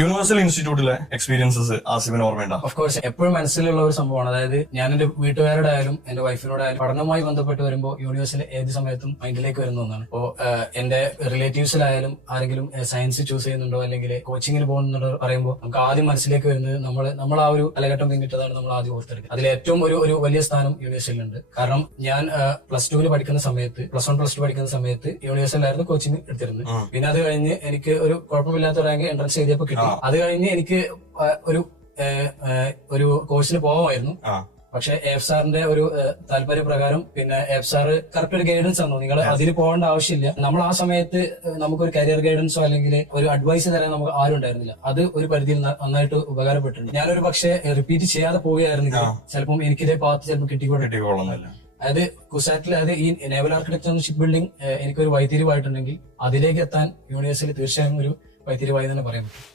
Universal ഇൻസ്റ്റിറ്റ്യൂട്ടിലെ experiences ആസിഫിന് ഓർമ്മയുണ്ടോ? Of course എപ്പോഴും മനസ്സിലുള്ള ഒരു സംഭവമാണ്. അതായത് ഞാൻ എന്റെ വീട്ടുകാരുടെ ആയാലും എന്റെ വൈഫിനോടായാലും പഠനവുമായി ബന്ധപ്പെട്ട് വരുമ്പോൾ യൂണിവേഴ്സിൽ ഏത് സമയത്തും മൈൻഡിലേക്ക് വരുന്ന ഒന്നാണ്. അപ്പോ എന്റെ റിലേറ്റീവ്സിലായാലും ആരെങ്കിലും സയൻസ് ചൂസ് ചെയ്യുന്നുണ്ടോ അല്ലെങ്കിൽ കോച്ചിങ്ങിന് പോകുന്നുണ്ടോ പറയുമ്പോൾ നമുക്ക് ആദ്യം മനസ്സിലേക്ക് വരുന്നത് നമ്മൾ ആ ഒരു കാലഘട്ടം പിന്നിട്ടതാണ് നമ്മൾ ആദ്യം ഓർത്തെടുക്കുക. അതിൽ ഏറ്റവും ഒരു വലിയ സ്ഥാനം യൂണിവേഴ്സിലുണ്ട്. കാരണം ഞാൻ +2 പഠിക്കുന്ന സമയത്ത് +1 +2 പഠിക്കുന്ന സമയത്ത് യൂണിവേഴ്സിലായിരുന്നു കോച്ചിങ് എടുത്തിരുന്നത്. പിന്നെ അത് കഴിഞ്ഞ് എനിക്ക് ഒരു കുഴപ്പമില്ലാത്ത റാങ്ക് എൻട്രൻസ് എഴുതിയപ്പോൾ കിട്ടി. അത് കഴിഞ്ഞ് എനിക്ക് ഒരു കോഴ്സിന് പോകാമായിരുന്നു. പക്ഷെ എഫ് സാറിന്റെ ഒരു താല്പര്യപ്രകാരം പിന്നെ എഫ് സാറ് കറക്റ്റ് ഒരു ഗൈഡൻസ് തന്നു. നിങ്ങൾ അതിൽ പോകേണ്ട ആവശ്യമില്ല. നമ്മൾ ആ സമയത്ത് നമുക്കൊരു കരിയർ ഗൈഡൻസോ അല്ലെങ്കിൽ ഒരു അഡ്വൈസ് തരാൻ നമുക്ക് ആരും ഉണ്ടായിരുന്നില്ല. അത് ഒരു പരിധിയിൽ നന്നായിട്ട് ഉപകാരപ്പെട്ടിട്ടുണ്ട്. ഞാനൊരു പക്ഷെ റിപ്പീറ്റ് ചെയ്യാതെ പോവുകയായിരുന്നെങ്കിൽ ചിലപ്പം എനിക്കിതേ പാത്ത് ചിലപ്പോൾ കിട്ടിക്കൊള്ളുന്നില്ല. അതായത് കുസാറ്റിൽ അതായത് ഈ നേവൽ ആർക്കിടെക്ചർ ഷിപ്പ് ബിൽഡിംഗ് എനിക്കൊരു വൈത്തിരിവായിട്ടുണ്ടെങ്കിൽ അതിലേക്ക് എത്താൻ യൂണിവേഴ്സിറ്റി തീർച്ചയായും ഒരു വൈത്തിരിവായി തന്നെ പറയാൻ പറ്റും.